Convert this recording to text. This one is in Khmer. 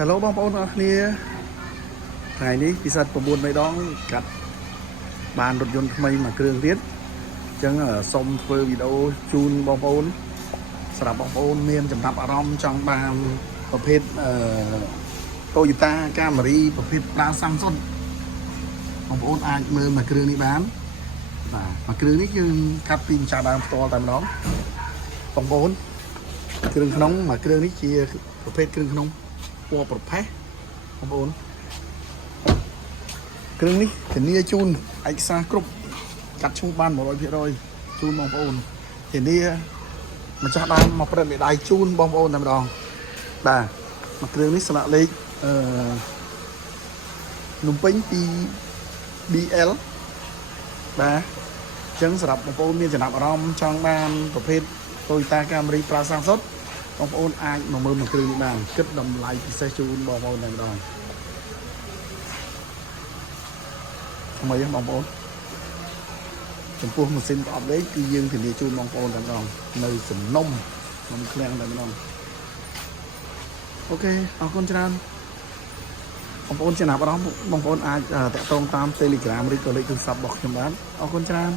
Hello បងប្អូនអរគ្នាថ្ងៃនេះពិសេស9មេដងកាត់បានរថយន្តថ្មីមួយគ្រឿងទៀតអញ្ចឹងសូមធ្វើវីដេអូជូនបងប្អូនសម្រាប់បងប្អូនមានចំណាប់អារម្មណ៍ចង់បានប្រភេទToyota Camry ប្រភេទប្រើសាំងសុទ្ធបងប្អូនអាចមើលមួយគ្រឿងនេះបានបាទមួយគ្រឿងនេះយើងកាត់ពីម្ចាស់ដើមផ្ទាល់តែម្ដងបងប្អូនគ្រឿងក្នុងមួយគ្រឿងនេះជាប្រភេទគ្រឿងក្នុងពណ៌ប្រផេះបងប្អូនគ្រឿងនេះធានាជូនឯកសារគ្រប់កាត់ឈ្មោះបាន 100% ជូនបងប្អូនធានាម្ចាស់ដើមមកប្រឹកមេដៃជូនបងប្អូនតែម្ដងបាទមកគ្រឿងនេះស្លាកលេខភ្នំពេញពី BL បាទអញ្ចឹងសម្រាប់បងប្អូនមានចំណាប់អារម្មណ៍ចង់បានប្រភេទ Toyota Camry ប្រើសាំងសុទ្ធបងប្អូនអាចមកមើលមួយគ្រឿងនេះបានគិតតម្លៃពិសេសជូនបងប្អូនតែម្ដងថ្មីបងប្អូនចំពោះម៉ាស៊ីនប្រអប់លេខគឺយើងធានាជូនបងប្អូនតែម្ដងនៅសំណុំក្នុងឃ្លាំងតែម្ដងអូខេអរគុណច្រើនបងប្អូនចំណាប់អារម្មណ៍បងប្អូនអាចតាក់ទងតាម Telegram ឬក៏លេខទូរស័ព្ទរបស់ខ្ញុំបានអរគុណច្រើន